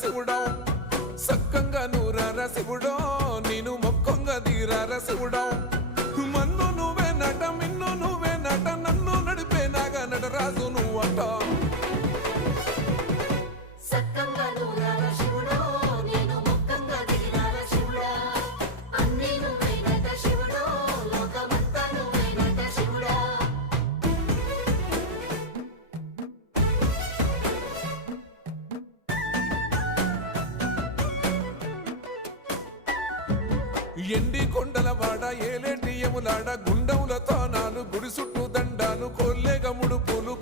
శివుడా సక్కంగా నూరార శివుడో నేను మొక్కంగా తీరార శివుడా మన్ను నువ్వే నట మిన్ను నువ్వే నట నన్ను నడిపే నాగా నటరాజు నువ్వంట ఎండి కొండల వాడ ఏలేటి యములాడ గుండములతో నాలు గుడి చుట్టూ దండాలు కొల్లేగముడు పూలు